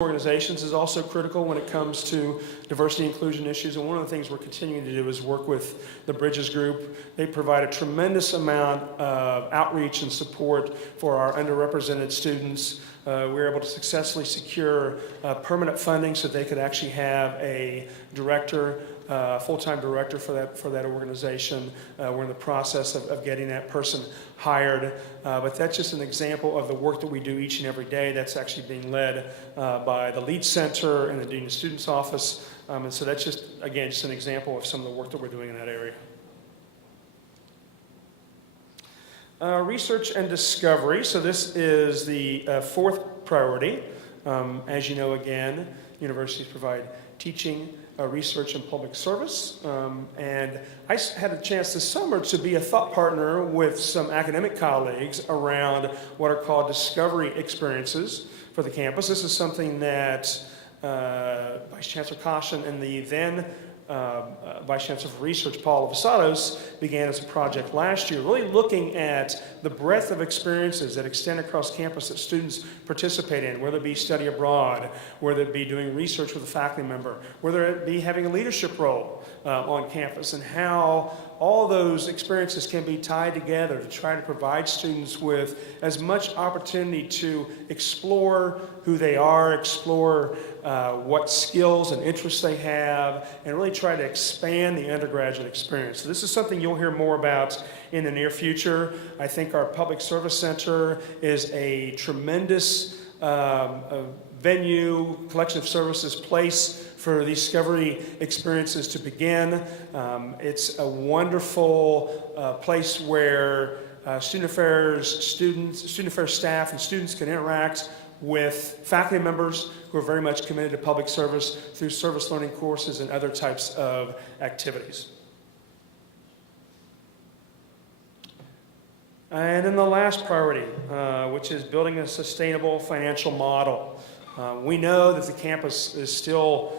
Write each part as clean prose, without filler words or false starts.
organizations is also critical when it comes to diversity and inclusion issues, and one of the things we're continuing to do is work with the Bridges Group. They provide a tremendous amount of outreach and support for our underrepresented students. We were able to successfully secure permanent funding so they could actually have a director, full-time director for that organization. We're in the process of getting that person hired, but that's just an example of the work that we do each and every day. That's actually being led by the Lead Center and the Dean of Students Office, and so that's just, again, just an example of some of the work that we're doing in that area. Research and discovery. So this is the fourth priority. As you know, again, universities provide teaching, research, and public service. And I had a chance this summer to be a thought partner with some academic colleagues around what are called discovery experiences for the campus. This is something that Vice Chancellor Caution and the then Vice Chancellor for Research, Paul Visados, began as a project last year, really looking at the breadth of experiences that extend across campus that students participate in, whether it be study abroad, whether it be doing research with a faculty member, whether it be having a leadership role on campus, and how all those experiences can be tied together to try to provide students with as much opportunity to explore who they are, explore what skills and interests they have, and really try to expand the undergraduate experience. So this is something you'll hear more about in the near future. I think our Public Service Center is a tremendous venue, collection of services, place for these discovery experiences to begin. It's a wonderful place where student affairs staff and students can interact with faculty members who are very much committed to public service through service learning courses and other types of activities. And then the last priority, which is building a sustainable financial model. We know that the campus is still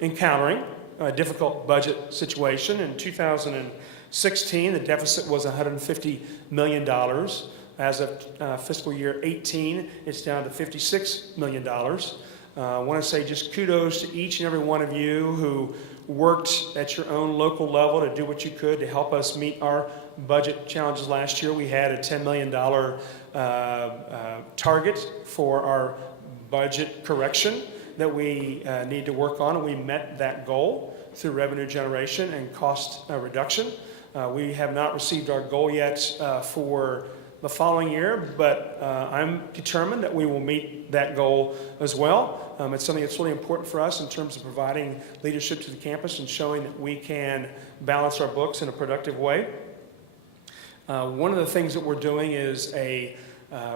encountering a difficult budget situation. In 2016, the deficit was $150 million. As of fiscal year 18, it's down to $56 million. I want to say just kudos to each and every one of you who worked at your own local level to do what you could to help us meet our budget challenges last year. We had a $10 million target for our budget correction that we need to work on, and we met that goal through revenue generation and cost reduction. We have not received our goal yet for the following year, but I'm determined that we will meet that goal as well. It's something that's really important for us in terms of providing leadership to the campus and showing that we can balance our books in a productive way. One of the things that we're doing is a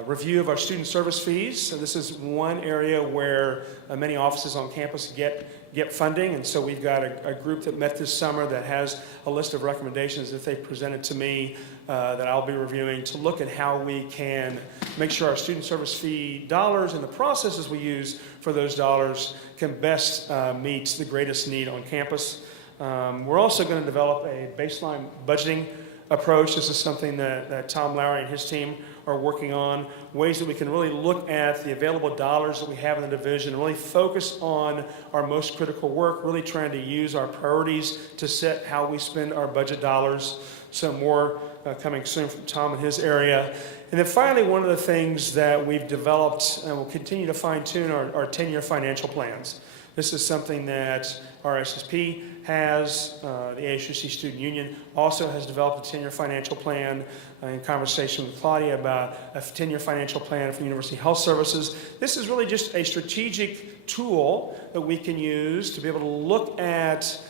review of our student service fees. So this is one area where many offices on campus get funding, and so we've got a group that met this summer that has a list of recommendations that they've presented to me that I'll be reviewing to look at how we can make sure our student service fee dollars and the processes we use for those dollars can best meet the greatest need on campus. We're also going to develop a baseline budgeting approach. This is something that Tom Lowry and his team are working on, ways that we can really look at the available dollars that we have in the division and really focus on our most critical work, really trying to use our priorities to set how we spend our budget dollars. So more coming soon from Tom in his area. And then finally, one of the things that we've developed and will continue to fine-tune are 10-year financial plans. This is something that our SSP has, the ASUC Student Union also has developed a 10-year financial plan in conversation with Claudia about a 10-year financial plan for University Health Services. This is really just a strategic tool that we can use to be able to look at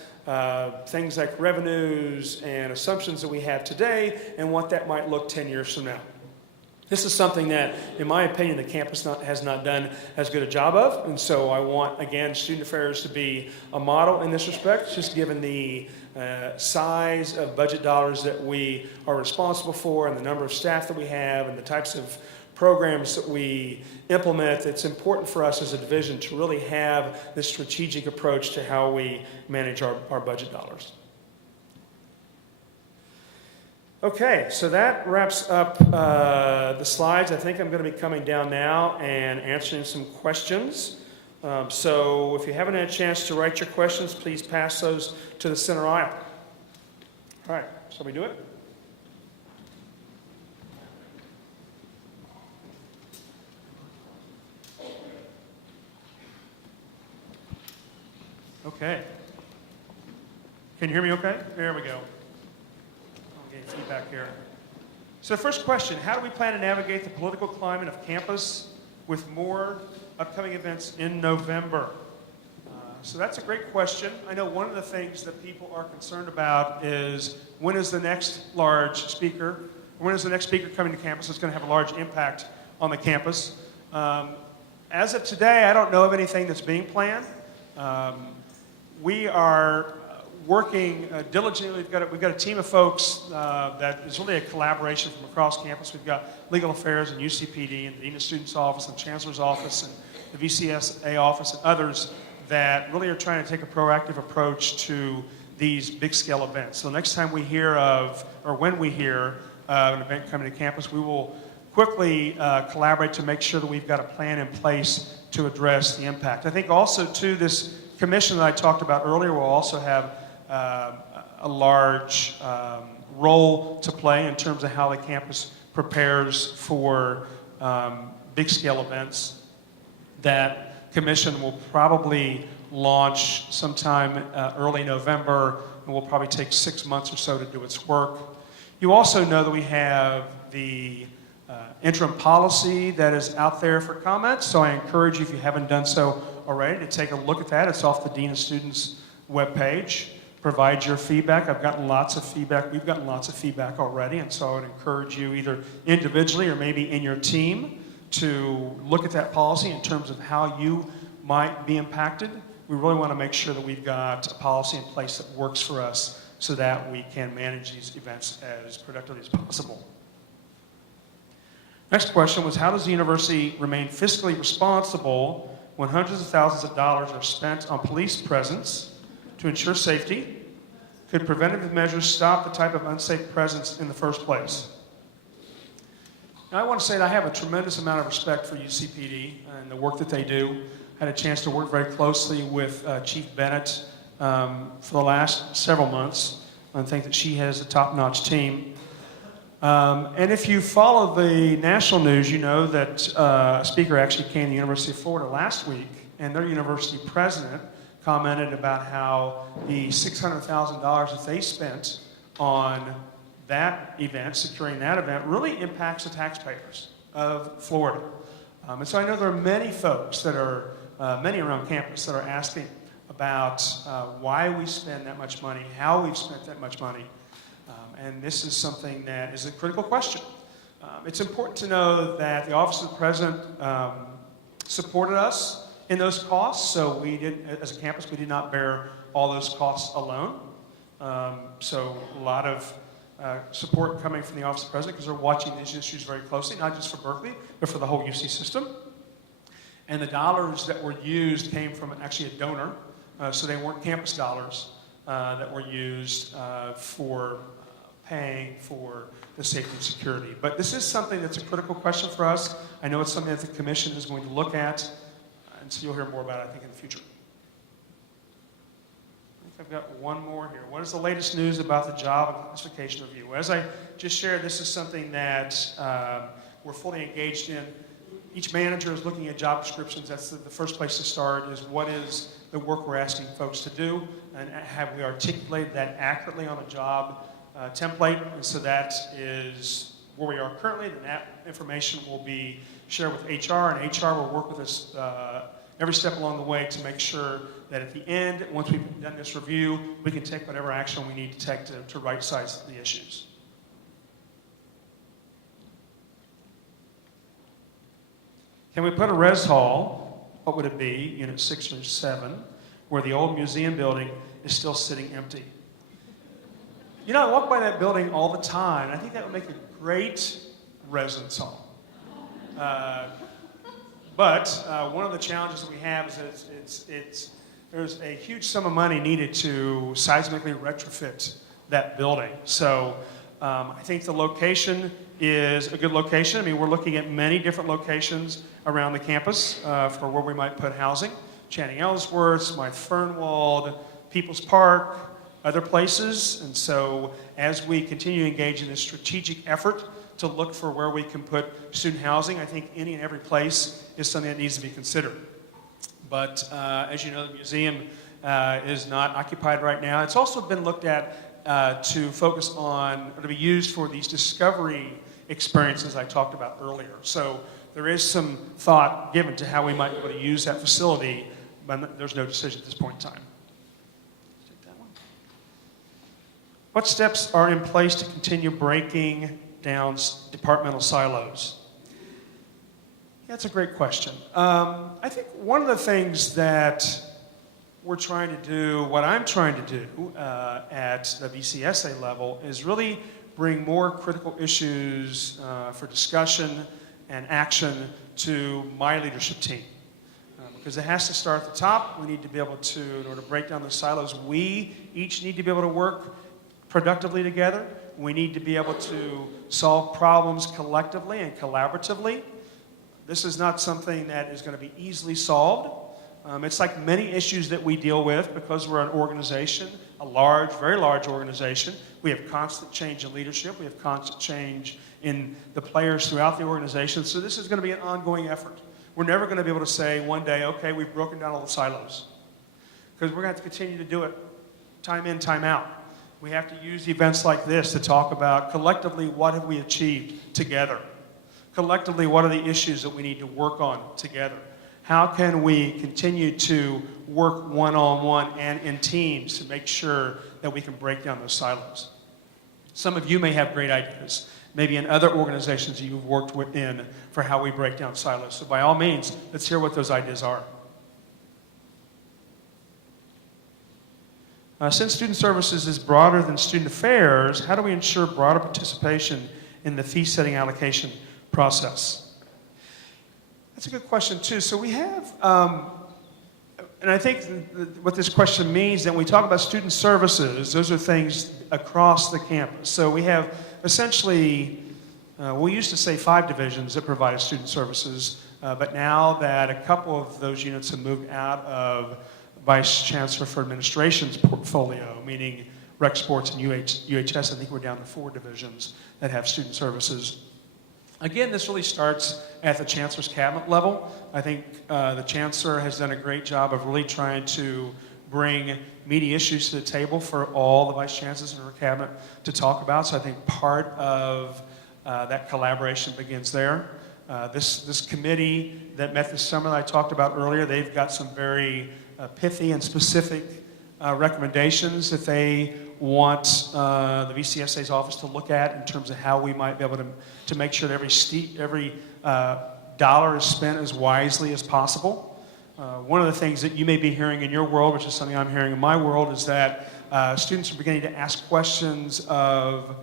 things like revenues and assumptions that we have today and what that might look 10 years from now. This is something that, in my opinion, the campus has not done as good a job of, and so I want, again, student affairs to be a model in this respect, just given the size of budget dollars that we are responsible for and the number of staff that we have and the types of programs that we implement. It's important for us as a division to really have this strategic approach to how we manage our budget dollars. Okay, so that wraps up the slides. I think I'm going to be coming down now and answering some questions. So if you haven't had a chance to write your questions, please pass those to the center aisle. All right, shall we do it? Okay. Can you hear me okay? There we go. I'll get feedback here. So the first question, how do we plan to navigate the political climate of campus with more upcoming events in November? So that's a great question. I know one of the things that people are concerned about is when is the next large speaker, when is the next speaker coming to campus that's going to have a large impact on the campus. As of today, I don't know of anything that's being planned. We are working diligently. We've got a team of folks that is really a collaboration from across campus. We've got legal affairs and UCPD and the Dean of Students Office and Chancellor's Office and the VCSA office and others that really are trying to take a proactive approach to these big scale events. So next time we hear of, or when we hear an event coming to campus, we will quickly collaborate to make sure that we've got a plan in place to address the impact. I think also too, this commission that I talked about earlier will also have a large role to play in terms of how the campus prepares for big scale events. That commission will probably launch sometime early November and will probably take 6 months or so to do its work. You also know that we have the interim policy that is out there for comments, so I encourage you, if you haven't done so already, to take a look at that. It's off the Dean of Students webpage. Provide your feedback. I've gotten lots of feedback. We've gotten lots of feedback already, and so I would encourage you either individually or maybe in your team to look at that policy in terms of how you might be impacted. We really want to make sure that we've got a policy in place that works for us so that we can manage these events as productively as possible. Next question was, how does the university remain fiscally responsible when hundreds of thousands of dollars are spent on police presence to ensure safety? Could preventative measures stop the type of unsafe presence in the first place? Now, I want to say that I have a tremendous amount of respect for UCPD and the work that they do. I had a chance to work very closely with Chief Bennett for the last several months. I think that she has a top-notch team. And if you follow the national news, you know that a speaker actually came to the University of Florida last week, and their university president commented about how the $600,000 that they spent on that event, securing that event, really impacts the taxpayers of Florida. And so I know there are many folks that are, many around campus that are asking about why we spend that much money, how we've spent that much money. And this is something that is a critical question. It's important to know that the Office of the President supported us in those costs, so we did, as a campus, we did not bear all those costs alone. So a lot of support coming from the Office of the President because they're watching these issues very closely, not just for Berkeley, but for the whole UC system. And the dollars that were used came from actually a donor, so they weren't campus dollars that were used for paying for the safety and security. But this is something that's a critical question for us. I know it's something that the Commission is going to look at, and so you'll hear more about it, I think, in the future. I've got one more here. What is the latest news about the job and classification review? As I just shared, this is something that we're fully engaged in. Each manager is looking at job descriptions. That's the first place to start, is what is the work we're asking folks to do, and have we articulated that accurately on a job template. And so that is where we are currently, and that information will be shared with HR, and HR will work with us every step along the way to make sure that at the end, once we've done this review, we can take whatever action we need to take to right-size the issues. Can we put a res hall, what would it be, unit 6 or 7, where the old museum building is still sitting empty? You know, I walk by that building all the time, and I think that would make a great residence hall. But one of the challenges that we have is that there's a huge sum of money needed to seismically retrofit that building. So I think the location is a good location. I mean, we're looking at many different locations around the campus for where we might put housing. Channing Ellsworth, Smythe Fernwald, People's Park, other places. And so as we continue to engage in this strategic effort to look for where we can put student housing, I think any and every place is something that needs to be considered. But as you know, the museum is not occupied right now. It's also been looked at to focus on, or to be used for these discovery experiences I talked about earlier. So there is some thought given to how we might be able to use that facility, but there's no decision at this point in time. Take that one. What steps are in place to continue breaking down departmental silos? That's a great question. I think one of the things that we're trying to do, what I'm trying to do at the VCSA level, is really bring more critical issues for discussion and action to my leadership team. Because it has to start at the top. We need to be able to, in order to break down the silos, we each need to be able to work productively together. We need to be able to solve problems collectively and collaboratively. This is not something that is going to be easily solved. It's like many issues that we deal with because we're an organization, a large, very large organization. We have constant change in leadership. We have constant change in the players throughout the organization. So this is going to be an ongoing effort. We're never going to be able to say one day, okay, we've broken down all the silos. Because we're going to have to continue to do it time in, time out. We have to use events like this to talk about collectively what have we achieved together. Collectively, what are the issues that we need to work on together? How can we continue to work one-on-one and in teams to make sure that we can break down those silos? Some of you may have great ideas, maybe in other organizations that you've worked within for how we break down silos. So by all means, let's hear what those ideas are. Since student services is broader than student affairs, how do we ensure broader participation in the fee setting allocation process? That's a good question too. So we have, and I think what this question means, that when we talk about student services, those are things across the campus. So we have essentially, we used to say 5 divisions that provided student services, but now that a couple of those units have moved out of Vice Chancellor for Administration's portfolio, meaning Rec Sports and UHS, I think we're down to 4 divisions that have student services. Again, this really starts at the Chancellor's Cabinet level. I think the Chancellor has done a great job of really trying to bring meaty issues to the table for all the Vice Chancellors in her Cabinet to talk about. So I think part of that collaboration begins there. This committee that met this summer that I talked about earlier, they've got some very pithy and specific recommendations that they want the VCSA's office to look at in terms of how we might be able to make sure that every dollar is spent as wisely as possible. One of the things that you may be hearing in your world, which is something I'm hearing in my world, is that students are beginning to ask questions of,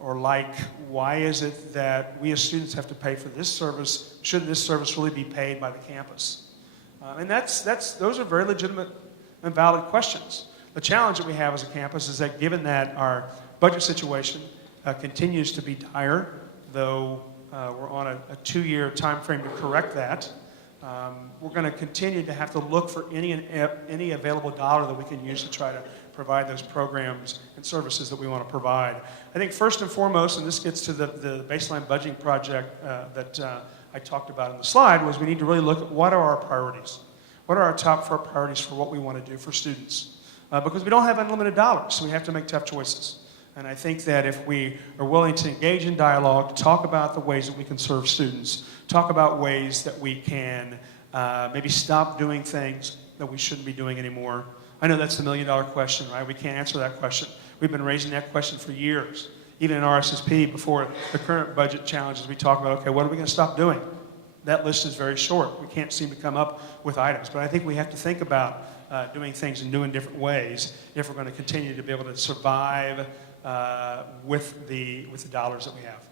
or like, why is it that we as students have to pay for this service? Should this service really be paid by the campus? And those are very legitimate and valid questions. The challenge that we have as a campus is that given that our budget situation continues to be dire, though we're on a 2-year time frame to correct that, we're going to continue to have to look for any available dollar that we can use to try to provide those programs and services that we want to provide. I think first and foremost, and this gets to the baseline budgeting project that I talked about in the slide, was we need to really look at what are our priorities. What are our top 4 priorities for what we want to do for students? Because we don't have unlimited dollars, so we have to make tough choices. And I think that if we are willing to engage in dialogue, to talk about the ways that we can serve students, talk about ways that we can maybe stop doing things that we shouldn't be doing anymore. I know that's the $1 million question, right? We can't answer that question. We've been raising that question for years. Even in RSSP, before the current budget challenges, we talk about, okay, what are we going to stop doing? That list is very short. We can't seem to come up with items. But I think we have to think about doing things in new and different ways if we're going to continue to be able to survive with the dollars that we have.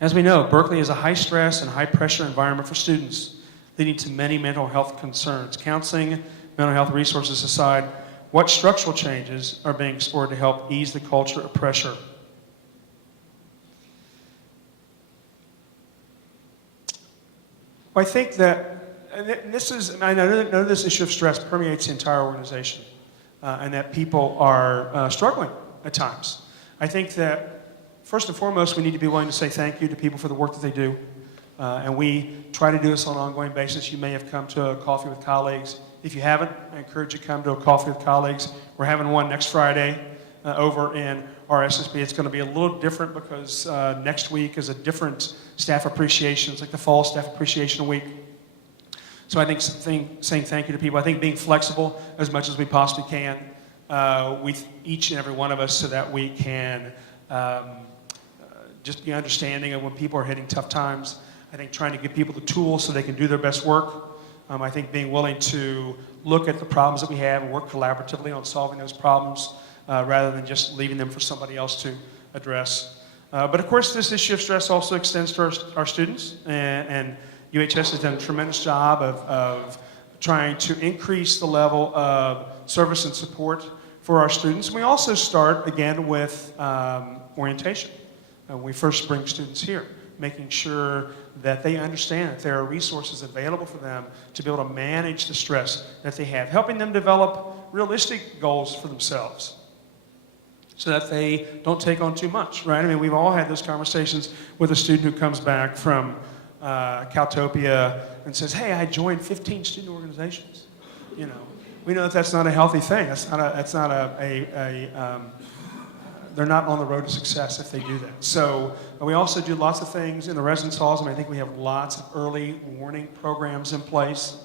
As we know, Berkeley is a high-stress and high-pressure environment for students, leading to many mental health concerns. Counseling, mental health resources aside, what structural changes are being explored to help ease the culture of pressure? Well, I think that, and this is, and I know this issue of stress permeates the entire organization, and that people are struggling at times. I think that, first and foremost, we need to be willing to say thank you to people for the work that they do. And we try to do this on an ongoing basis. You may have come to a coffee with colleagues. If you haven't, I encourage you to come to a coffee with colleagues. We're having one next Friday over in our SSB. It's going to be a little different because next week is a different staff appreciation. It's like the fall staff appreciation week. So I think saying thank you to people. I think being flexible as much as we possibly can with each and every one of us so that we can just be understanding of when people are hitting tough times. I think trying to give people the tools so they can do their best work. I think being willing to look at the problems that we have and work collaboratively on solving those problems rather than just leaving them for somebody else to address. But of course, this issue of stress also extends to our students, and UHS has done a tremendous job of trying to increase the level of service and support for our students. We also start, again, with orientation. We first bring students here, making sure that they understand that there are resources available for them to be able to manage the stress that they have, helping them develop realistic goals for themselves so that they don't take on too much, right? I mean, we've all had those conversations with a student who comes back from Caltopia and says, hey, I joined 15 student organizations. You know, we know that that's not a healthy thing. They're not on the road to success if they do that. So we also do lots of things in the residence halls. I mean, I think we have lots of early warning programs in place.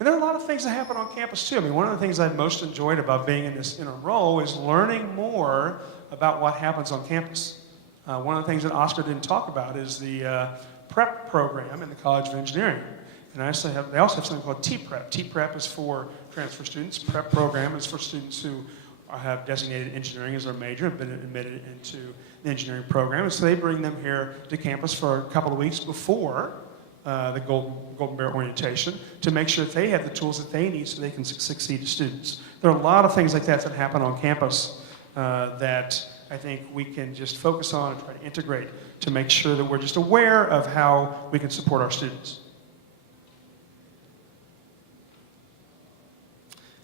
And there are a lot of things that happen on campus too. I mean, one of the things I've most enjoyed about being in this interim role is learning more about what happens on campus. One of the things that Oscar didn't talk about is the prep program in the College of Engineering. And they also have something called T-Prep. T-Prep is for transfer students. Prep program is for students who have designated engineering as their major and been admitted into the engineering program. And so they bring them here to campus for a couple of weeks before the Golden Bear orientation to make sure that they have the tools that they need so they can succeed as students. There are a lot of things like that that happen on campus that I think we can just focus on and try to integrate to make sure that we're just aware of how we can support our students.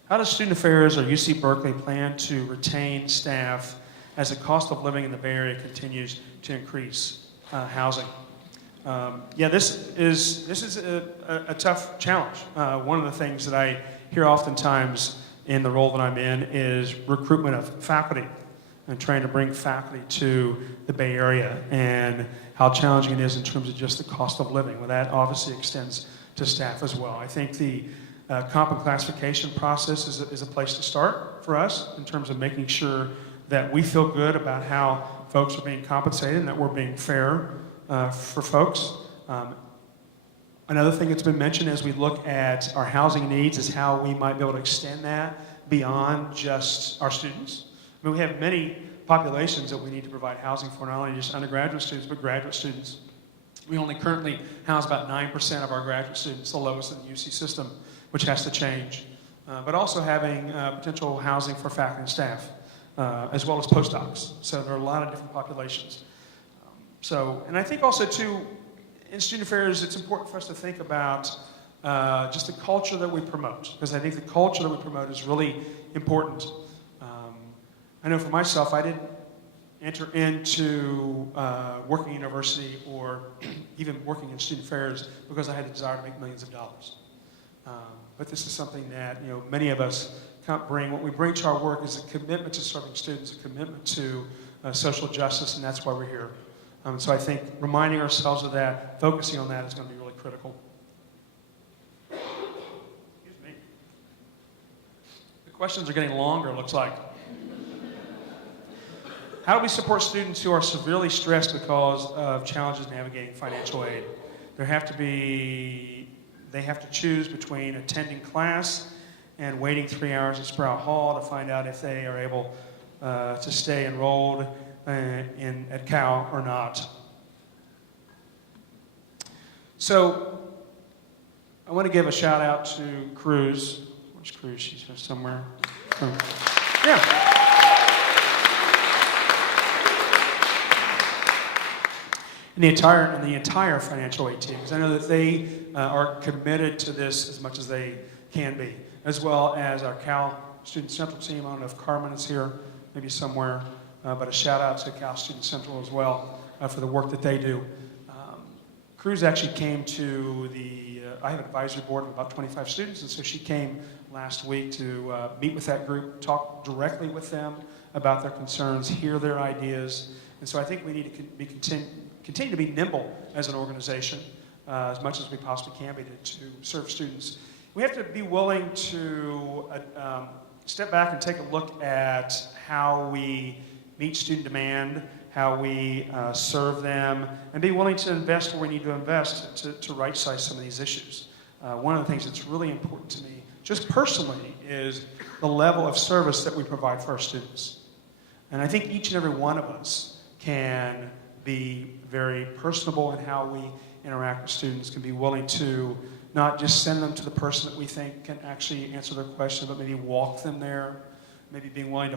How does Student Affairs or UC Berkeley plan to retain staff as the cost of living in the Bay Area continues to increase housing? Yeah, this is a tough challenge. One of the things that I hear oftentimes in the role that I'm in is recruitment of faculty and trying to bring faculty to the Bay Area and how challenging it is in terms of just the cost of living. Well, that obviously extends to staff as well. I think the comp and classification process is a place to start for us in terms of making sure that we feel good about how folks are being compensated and that we're being fair for folks. Another thing that's been mentioned as we look at our housing needs is how we might be able to extend that beyond just our students. I mean, we have many populations that we need to provide housing for, not only just undergraduate students, but graduate students. We only currently house about 9% of our graduate students, the lowest in the UC system, which has to change. But also having potential housing for faculty and staff, as well as postdocs. So there are a lot of different populations. And I think also too, in student affairs, it's important for us to think about just the culture that we promote, because I think the culture that we promote is really important. I know for myself, I didn't enter into working in university or even working in student affairs because I had the desire to make millions of dollars. But this is something that many of us can't bring. What we bring to our work is a commitment to serving students, a commitment to social justice, and that's why we're here. So I think reminding ourselves of that, focusing on that is going to be really critical. Excuse me. The questions are getting longer, it looks like. How do we support students who are severely stressed because of challenges navigating financial aid? They have to choose between attending class and waiting 3 hours at Sprout Hall to find out if they are able to stay enrolled at Cal or not. So I want to give a shout out to Cruz. Where's Cruz? She's here somewhere. Yeah. And the entire financial aid team, because I know that they are committed to this as much as they can be, as well as our Cal Student Central team. I don't know if Carmen is here, maybe somewhere, but a shout out to Cal Student Central as well for the work that they do. Cruz actually came to I have an advisory board of about 25 students, and so she came last week to meet with that group, talk directly with them about their concerns, hear their ideas. And so I think we need to continue to be nimble as an organization as much as we possibly can be to serve students. We have to be willing to step back and take a look at how we meet student demand, how we serve them, and be willing to invest where we need to invest to right-size some of these issues. One of the things that's really important to me, just personally, is the level of service that we provide for our students. And I think each and every one of us can be very personable in how we interact with students, can be willing to not just send them to the person that we think can actually answer their question, but maybe walk them there, maybe being willing to